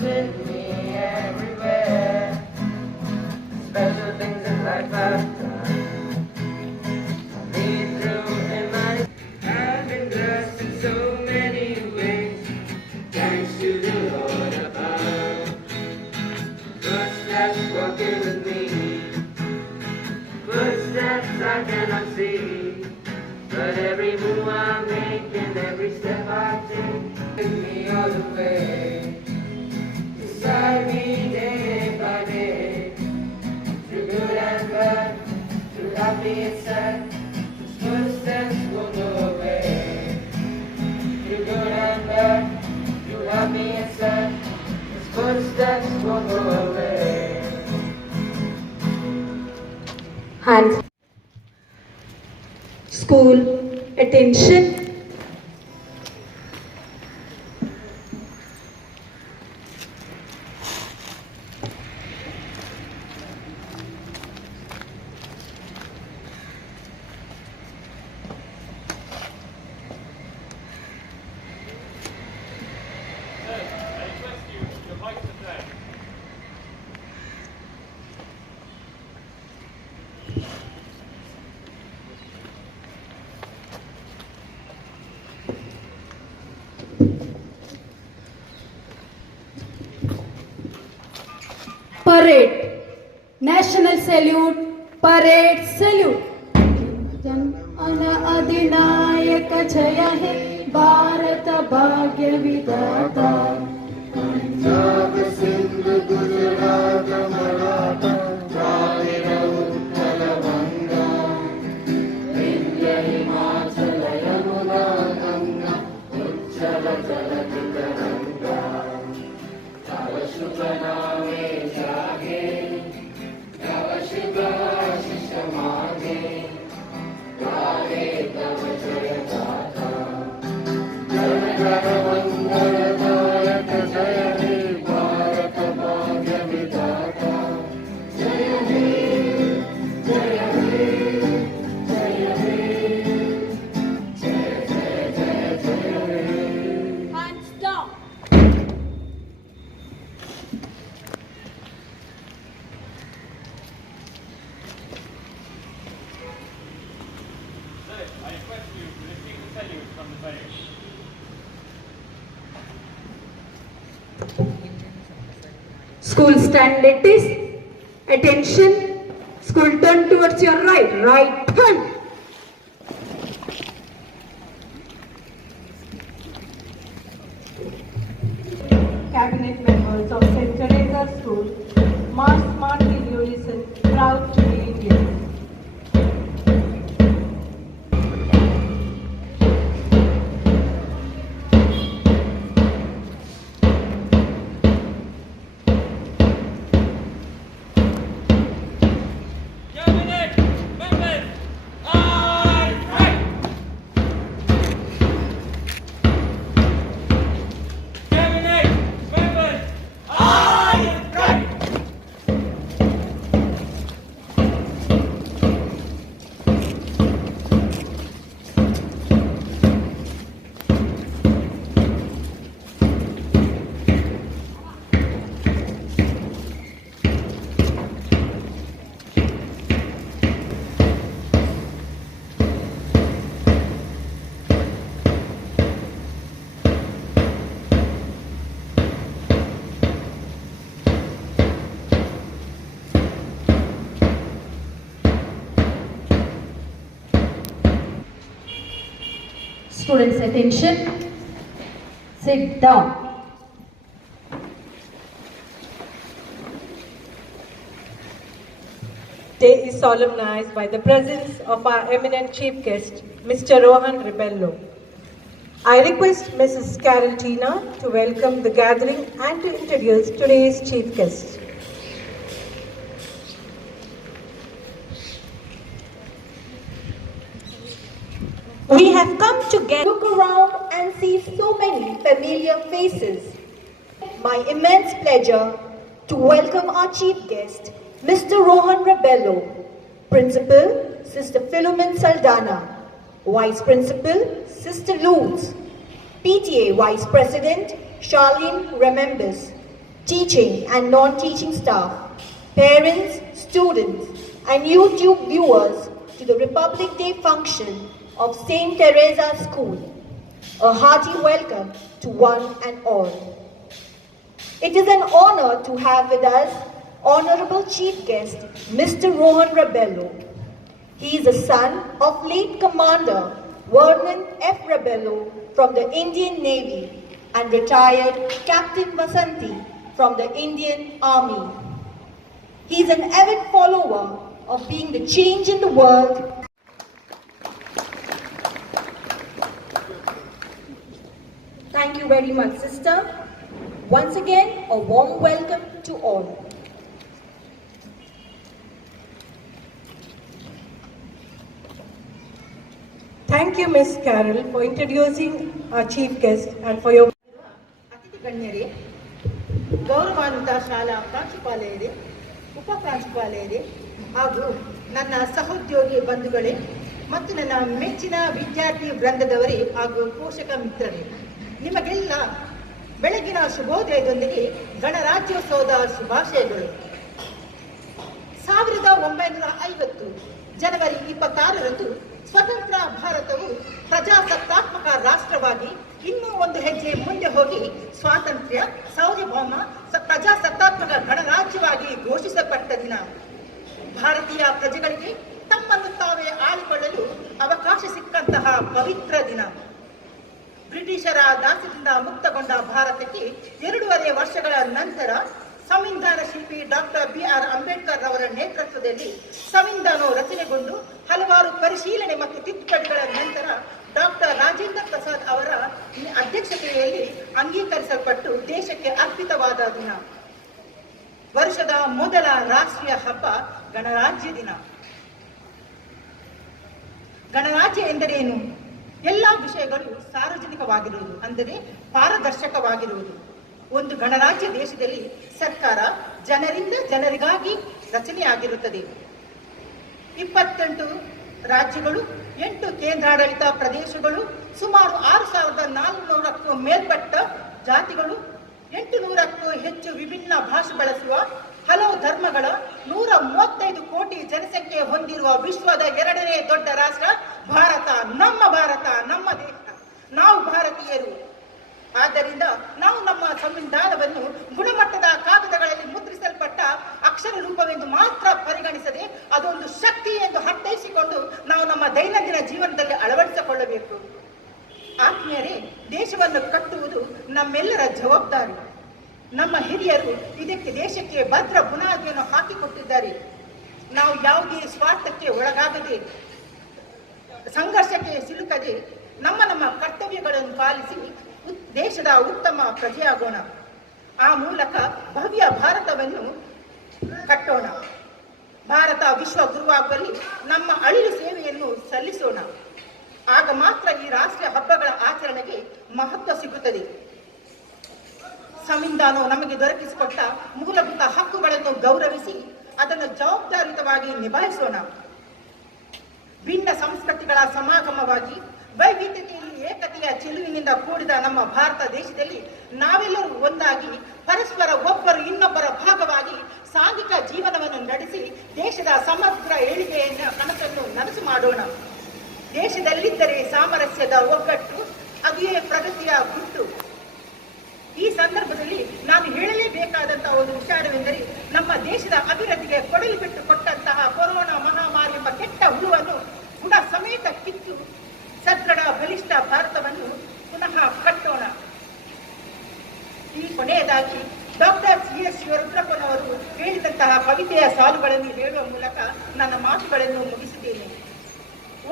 with me everywhere. Special things in life I've done. Lead through in my. I've been blessed in so many ways. Thanks to the Lord above. Footsteps walking with me. Footsteps I cannot see. But every move I make and every step I take, take me all the way. Beside me day by day. Through good and bad, through happy and sad, His footsteps won't go away. Through good and bad, through happy and sad, His footsteps won't go away. Hands. School, attention. Parade. National salute. Parade salute. जन अधिनायक जय हे भारत भाग्य विधाता. पंजाब सिंध गुजरात मराठा द्राविड उत्कल गंगा विंध्य हिमाचल यमुना गंगा उज्जल जलधि तरंगा. तव शुभ नामे जागे तव शुभ आशीष मागे गावे तव जय गाथा. जन गण मंगलदायक जय हे भारत भाग्य विधाता. जय हे जय हे जय हे जय जय जय जय हे. Hands down. I request you to receive the salute from the parade. School stand lattice. Attention. School turn towards your right. Right turn. Cabinet members of St. Teresa School, march smartly, listen, proud to be Indians. Cabinet members, I right. Cabinet members, I right. Students, attention. Sit down. Day is solemnized by the presence of our eminent chief guest, Mr. Rohan Rebello. I request Mrs. Carol Tina to welcome the gathering and to introduce today's chief guest. We have come together. Look around and see so many familiar faces. My immense pleasure to welcome our chief guest, Mr. Rohan Rebello, Principal, Sister Philomen Saldana, Vice Principal, Sister Luz, PTA Vice President, Charlene Remembers, teaching and non-teaching staff, parents, students, and YouTube viewers to the Republic Day function of St. Teresa School. A hearty welcome to one and all. It is an honor to have with us Honorable Chief Guest, Mr. Rohan Rebello. He is a son of late Commander Vernon F. Rebello from the Indian Navy and retired Captain Vasanti from the Indian Army. He is an avid follower of being the change in the world. Thank you very much, sister. Once again, a warm welcome to all. Thank you, Ms. Carol, for introducing our chief guest and for your ಅತಿಥಿ ಗಣ್ಯರೇ, ಗೌರವಾನ್ವಿತ ಶಾಲಾ ಪ್ರಾಂಶುಪಾಲೆಯರೇ, ಉಪ ಪ್ರಾಂಶುಪಾಲೆಯರೇ ಹಾಗೂ ನನ್ನ ಸಹೋದ್ಯೋಗಿ ಬಂಧುಗಳೇ ಮತ್ತು ನನ್ನ ಮೆಚ್ಚಿನ ವಿದ್ಯಾರ್ಥಿ ವೃಂದದವರೇ ಹಾಗೂ ಪೋಷಕ ಮಿತ್ರರೇ, ನಿಮಗೆಲ್ಲ ಬೆಳಗಿನ ಶುಭೋದಯದೊಂದಿಗೆ ಗಣರಾಜ್ಯೋತ್ಸವದ ಶುಭಾಶಯಗಳು. 1950 ಜನವರಿ 26ರಂದು ಸ್ವತಂತ್ರ ಭಾರತವು ಪ್ರಜಾಸತ್ತಾತ್ಮಕ ರಾಷ್ಟ್ರವಾಗಿ ಇನ್ನೂ ಒಂದು ಹೆಜ್ಜೆ ಮುಂದೆ ಹೋಗಿ ಸ್ವಾತಂತ್ರ್ಯ, ಸಾರ್ವಭೌಮ, ಪ್ರಜಾಸತ್ತಾತ್ಮಕ ಗಣರಾಜ್ಯವಾಗಿ ಘೋಷಿಸಲ್ಪಟ್ಟ ದಿನ. ಭಾರತೀಯ ಪ್ರಜೆಗಳಿಗೆ ತಮ್ಮನ್ನು ತಾವೇ ಆಳಿಕೊಳ್ಳಲು ಅವಕಾಶ ಸಿಕ್ಕಂತಹ ಪವಿತ್ರ ದಿನ. ಬ್ರಿಟಿಷರ ದಾಸ್ಯದಿಂದ ಮುಕ್ತಗೊಂಡ ಭಾರತಕ್ಕೆ 2.5 ವರ್ಷಗಳ ನಂತರ ಸಂವಿಧಾನ ಶಿಲ್ಪಿ ಡಾಕ್ಟರ್ B.R. ಅಂಬೇಡ್ಕರ್ ಅವರ ನೇತೃತ್ವದಲ್ಲಿ ಸಂವಿಧಾನವು ರಚನೆಗೊಂಡು ಹಲವಾರು ಪರಿಶೀಲನೆ ಮತ್ತು ತಿದ್ದುಪಡಿಗಳ ನಂತರ ಡಾಕ್ಟರ್ ರಾಜೇಂದ್ರ ಪ್ರಸಾದ್ ಅವರ ಅಧ್ಯಕ್ಷತೆಯಲ್ಲಿ ಅಂಗೀಕರಿಸಲ್ಪಟ್ಟು ದೇಶಕ್ಕೆ ಅರ್ಪಿತವಾದ ದಿನ. ವರ್ಷದ ಮೊದಲ ರಾಷ್ಟ್ರೀಯ ಹಬ್ಬ ಗಣರಾಜ್ಯ ದಿನ. ಗಣರಾಜ್ಯ ಎಂದರೇನು? ಎಲ್ಲ ವಿಷಯಗಳು ಸಾರ್ವಜನಿಕವಾಗಿರುವುದು, ಅಂದರೆ ಪಾರದರ್ಶಕವಾಗಿರುವುದು. ಒಂದು ಗಣರಾಜ್ಯ ದೇಶದಲ್ಲಿ ಸರ್ಕಾರ ಜನರಿಂದ ಜನರಿಗಾಗಿ ರಚನೆಯಾಗಿರುತ್ತದೆ. 28 ರಾಜ್ಯಗಳು, 8 ಕೇಂದ್ರಾಡಳಿತ ಪ್ರದೇಶಗಳು, ಸುಮಾರು 6,400ಕ್ಕೂ ಮೇಲ್ಪಟ್ಟ ಜಾತಿಗಳು, 800ಕ್ಕೂ ಹೆಚ್ಚು ವಿಭಿನ್ನ ಭಾಷೆ ಬಳಸುವ, ಹಲವು ಧರ್ಮಗಳ, 135 ಕೋಟಿ ಜನಸಂಖ್ಯೆ ಹೊಂದಿರುವ ವಿಶ್ವದ 2ನೇ ದೊಡ್ಡ ರಾಷ್ಟ್ರ ಭಾರತ. ನಮ್ಮ ದೇಶ, ನಾವು ಭಾರತೀಯರು. ಆದ್ದರಿಂದ ನಾವು ನಮ್ಮ ಸಂವಿಧಾನವನ್ನು ಗುಣಮಟ್ಟದ ಕಾಗದಗಳಲ್ಲಿ ಮುದ್ರಿಸಲ್ಪಟ್ಟ ಅಕ್ಷರ ರೂಪವೆಂದು ಮಾತ್ರ ಪರಿಗಣಿಸದೆ ಅದೊಂದು ಶಕ್ತಿ ಎಂದು ಅರ್ಥೈಸಿಕೊಂಡು ನಾವು ನಮ್ಮ ದೈನಂದಿನ ಜೀವನದಲ್ಲಿ ಅಳವಡಿಸಿಕೊಳ್ಳಬೇಕು. ಆತ್ಮೀಯರೇ, ದೇಶವನ್ನು ಕಟ್ಟುವುದು ನಮ್ಮೆಲ್ಲರ ಜವಾಬ್ದಾರಿ. ನಮ್ಮ ಹಿರಿಯರು ಇದಕ್ಕೆ ದೇಶಕ್ಕೆ ಭದ್ರ ಬುನಾದಿಯನ್ನು ಹಾಕಿಕೊಟ್ಟಿದ್ದಾರೆ. ನಾವು ಯಾವುದೇ ಸ್ವಾರ್ಥಕ್ಕೆ ಒಳಗಾಗದೆ, ಸಂಘರ್ಷಕ್ಕೆ ಸಿಲುಕದೆ ನಮ್ಮ ಕರ್ತವ್ಯಗಳನ್ನು ಪಾಲಿಸಿ ದೇಶದ ಉತ್ತಮ ಪ್ರಜೆಯಾಗೋಣ. ಆ ಮೂಲಕ ಭವ್ಯ ಭಾರತವನ್ನು ಕಟ್ಟೋಣ. ಭಾರತ ವಿಶ್ವ ಗುರುವಾಗುವಲ್ಲಿ ನಮ್ಮ ಅಳಿಲು ಸೇವೆಯನ್ನು ಸಲ್ಲಿಸೋಣ. ಆಗ ಮಾತ್ರ ಈ ರಾಷ್ಟ್ರೀಯ ಹಬ್ಬಗಳ ಆಚರಣೆಗೆ ಮಹತ್ವ ಸಿಗುತ್ತದೆ. ಸಂವಿಧಾನವು ನಮಗೆ ದೊರಕಿಸಿಕೊಟ್ಟ ಮೂಲಭೂತ ಹಕ್ಕುಗಳನ್ನು ಗೌರವಿಸಿ ಅದನ್ನು ಜವಾಬ್ದಾರಿಯುತವಾಗಿ ನಿಭಾಯಿಸೋಣ. ಭಿನ್ನ ಸಂಸ್ಕೃತಿಗಳ ಸಮಾಗಮವಾಗಿ ವೈವಿಧ್ಯತೆಯಲ್ಲಿ ಏಕತೆಯ ಚೆಲುವಿನಿಂದ ಕೂಡಿದ ನಮ್ಮ ಭಾರತ ದೇಶದಲ್ಲಿ ನಾವೆಲ್ಲರೂ ಒಂದಾಗಿ ಪರಸ್ಪರ ಒಬ್ಬರು ಇನ್ನೊಬ್ಬರ ಭಾಗವಾಗಿ ಸಾಂಘಿಕ ಜೀವನವನ್ನು ನಡೆಸಿ ದೇಶದ ಸಮಗ್ರ ಏಳಿಗೆಯ ಕನಸನ್ನು ನನಸು ಮಾಡೋಣ. ದೇಶದಲ್ಲಿದ್ದರೆ ಸಾಮರಸ್ಯದ ಒಗ್ಗಟ್ಟು, ಅದುವೇ ಪ್ರಗತಿಯ ಗುಟ್ಟು. ಈ ಸಂದರ್ಭದಲ್ಲಿ ನಾನು ಹೇಳಲೇಬೇಕಾದಂತಹ ಒಂದು ವಿಚಾರವೆಂದರೆ, ನಮ್ಮ ದೇಶದ ಅಭಿವೃದ್ಧಿಗೆ ಕೊಡಲಿ ಬಿಟ್ಟು ಕೊಟ್ಟಂತಹ ಕೊರೋನಾ ಮಹಾಮಾರಿ ಎಂಬ ಕೆಟ್ಟ ಹುಳುವನ್ನು ಗುಣ ಸಮೇತ ಕಿತ್ತು ಸದೃಢ ಬಲಿಷ್ಠ ಭಾರತವನ್ನು ಪುನಃ ಕಟ್ಟೋಣ. ಈ ಕೊನೆಯದಾಗಿ ಡಾಕ್ಟರ್ C.S. ಶಿವರುದ್ರಪ್ಪನವರು ಹೇಳಿದಂತಹ ಕವಿತೆಯ ಸಾಲುಗಳನ್ನು ಹೇಳುವ ಮೂಲಕ ನನ್ನ ಮಾತುಗಳನ್ನು ಮುಗಿಸಿದ್ದೇನೆ.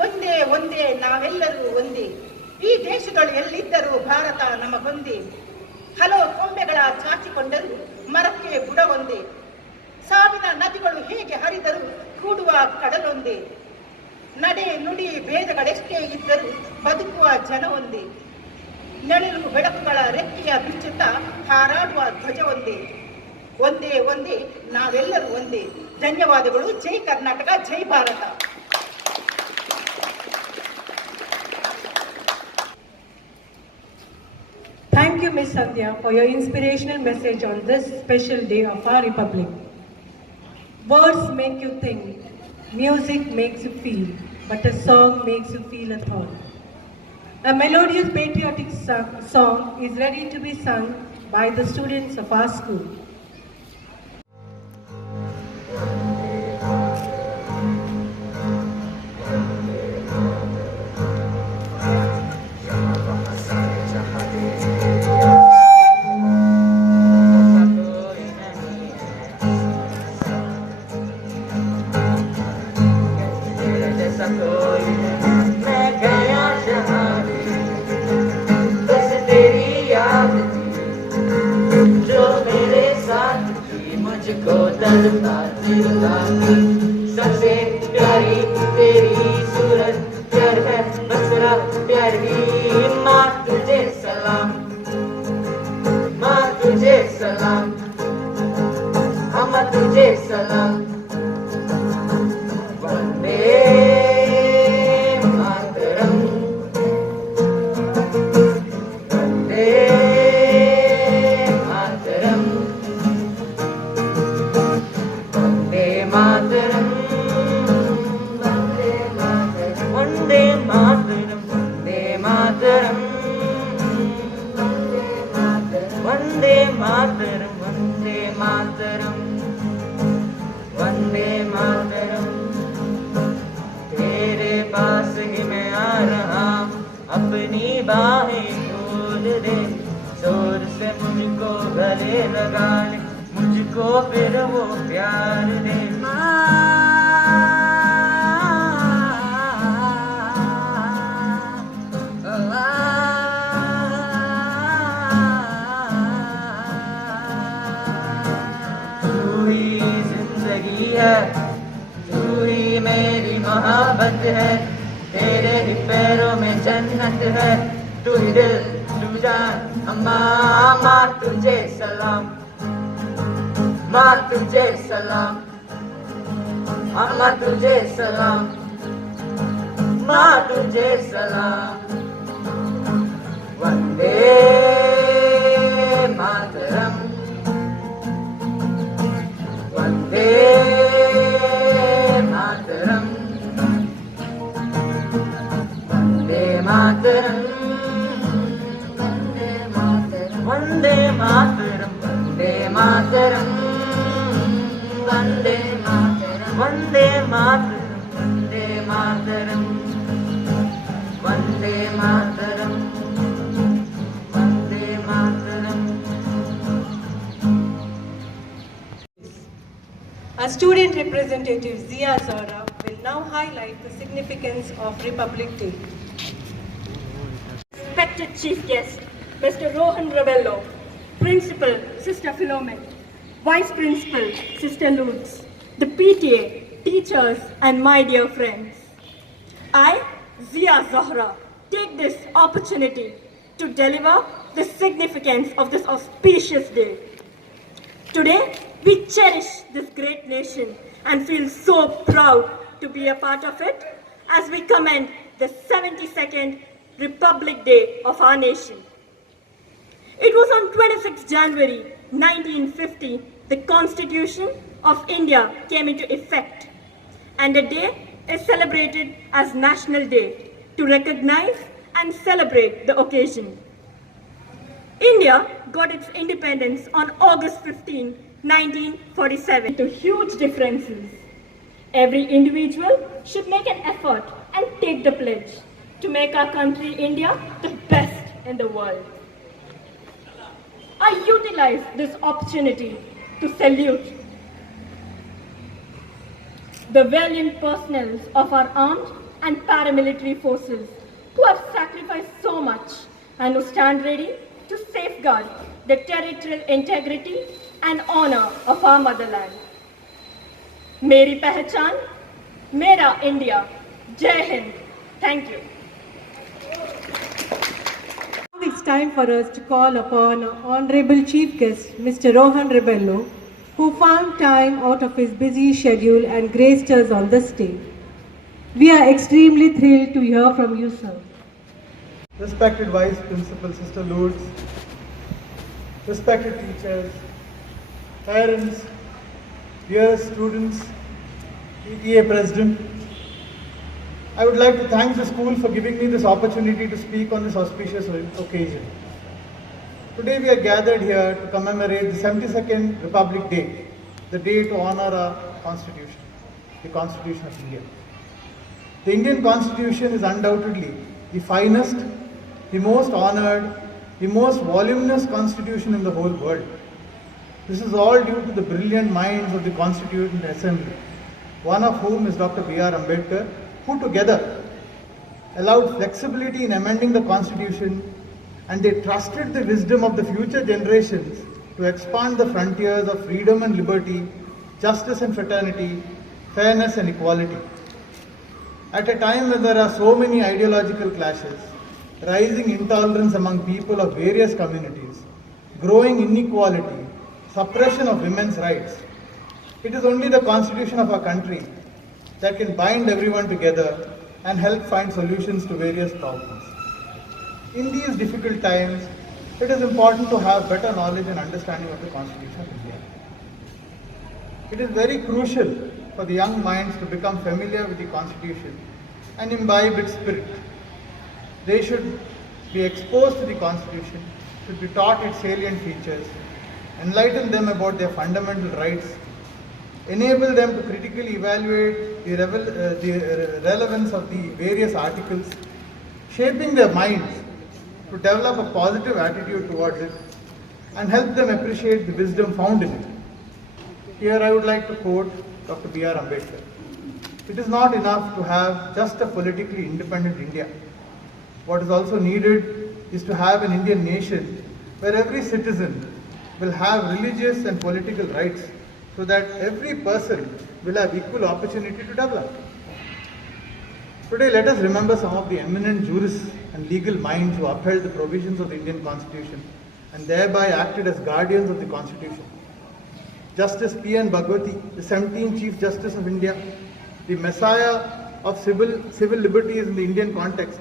ಒಂದೇ ಒಂದೇ ನಾವೆಲ್ಲರೂ ಒಂದೇ, ಈ ದೇಶಗಳು ಎಲ್ಲಿದ್ದರೂ ಭಾರತ ನಮಗೊಂದೇ. ಹಲವು ಕೊಂಬೆಗಳ ಚಾಚಿಕೊಂಡರೂ ಮರಕ್ಕೆ ಬುಡ ಒಂದೇ. ಸಾವಿನ ನದಿಗಳು ಹೇಗೆ ಹರಿದರೂ ಕೂಡುವ ಕಡಲೊಂದೇ. ನಡೆ ನುಡಿ ಭೇದಗಳೆಷ್ಟೇ ಇದ್ದರೂ ಬದುಕುವ ಜನ ಒಂದೇ. ನೆರಳು ಬೆಳಕುಗಳ ರೆಕ್ಕೆಯ ಬಿಚ್ಚುತ್ತಾ ಹಾರಾಡುವ ಧ್ವಜ ಒಂದೇ. ಒಂದೇ ಒಂದೇ ನಾವೆಲ್ಲರೂ ಒಂದೇ. ಧನ್ಯವಾದಗಳು. ಜೈ ಕರ್ನಾಟಕ, ಜೈ Bharat. Thank Thank you, Ms. Sandhya, for your inspirational message on this special day of our Republic. Words make you think, music makes you feel, but a song makes you feel a thought. A melodious patriotic song is ready to be sung by the students of our school. मैं गया जहाँ भी, बस तेरी याद थी, जो मेरे साथ थी, मुझको तड़पाती रुलाती। सबसे प्यारी तेरी सूरत, प्यार है बसरा प्यार ही। माँ तुझे सलाम, माँ तुझे सलाम, अम्मा तुझे सलाम। वंदे मातरम, वंदे मातरम, वंदे मातरम, वंदे मातरम, वंदे मातरम, वंदे मातरम, वंदे मातरम, वंदे मातरम, वंदे मातरम। तेरे पास ही मैं आ रहा, अपनी बाहें खोल दे, जोर से मुझको गले लगा ले, मुझको फिर वो प्यार दे। तू ही जिंदगी है, तू ही मेरी मोहब्बत है, तेरे ही पैरों में जन्नत है। तू ही दिल, तू जान, अम्मा माँ तुझे सलाम, माँ तुझे सलाम, अम्मा तुझे सलाम, माँ तुझे सलाम। Vande Mataram, Vande Mataram, Vande Mataram, Vande Mataram, Vande Mataram, Vande Mataram, Vande Mataram, Vande Mataram, Vande Mataram, Vande Mataram. Our student representative Zia Zahra will now highlight the significance of Republic Day. Respected Chief Guest, Mr. Rohan Rebello, Principal, Sister Philomene, Vice Principal, Sister Lourdes, the PTA, teachers, and my dear friends. I, Zia Zahra, take this opportunity to deliver the significance of this auspicious day. Today, we cherish this great nation and feel so proud to be a part of it as we commend the 72nd Republic Day of our nation. It was on 26 January 1950 the Constitution of India came into effect, and the day is celebrated as National Day to recognize and celebrate the occasion. India got its independence on August 15, 1947. To huge differences. Every individual should make an effort and take the pledge to make our country, India, the best in the world. I utilize this opportunity to salute the valiant personnel of our armed and paramilitary forces who have sacrificed so much and who stand ready to safeguard the territorial integrity and honor of our motherland. Meri Pehchan, Mera India. Jai Hind. Thank you. Now it's time for us to call upon our Honorable Chief Guest, Mr. Rohan Rebello, who found time out of his busy schedule and graced us on this day. We are extremely thrilled to hear from you, sir. Respected Vice Principal Sister Lourdes, respected teachers, parents, dear students, PTA President, I would like to thank the school for giving me this opportunity to speak on this auspicious occasion. Today we are gathered here to commemorate the 72nd Republic Day, the day to honor our Constitution, the Constitution of India. The Indian Constitution is undoubtedly the finest, the most honored, the most voluminous constitution in the whole world. This is all due to the brilliant minds of the Constituent Assembly, one of whom is Dr. B.R. Ambedkar, who together allowed flexibility in amending the Constitution, and they trusted the wisdom of the future generations to expand the frontiers of freedom and liberty, justice and fraternity, fairness and equality. At a time when there are so many ideological clashes, rising intolerance among people of various communities, growing inequality, suppression of women's rights, it is only the Constitution of our country that can bind everyone together and help find solutions to various problems. In these difficult times, it is important to have better knowledge and understanding of the Constitution of India. It is very crucial for the young minds to become familiar with the Constitution and imbibe its spirit. They should be exposed to the Constitution, should be taught its salient features, enlighten them about their fundamental rights, enable them to critically evaluate the relevance of the various articles, shaping their minds to develop a positive attitude towards it, and help them appreciate the wisdom found in it. Here I would like to quote Dr. B.R. Ambedkar. It is not enough to have just a politically independent India. What is also needed is to have an Indian nation where every citizen will have religious and political rights, so that every person will have equal opportunity to develop. Today, let us remember some of the eminent jurists and legal minds who upheld the provisions of the Indian Constitution and thereby acted as guardians of the Constitution. Justice P.N. Bhagwati, the 17th Chief Justice of India, the messiah of civil liberties in the Indian context,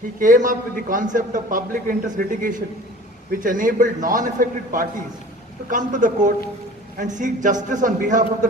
he came up with the concept of public interest litigation, which enabled non-affected parties to come to the court and seek justice on behalf of the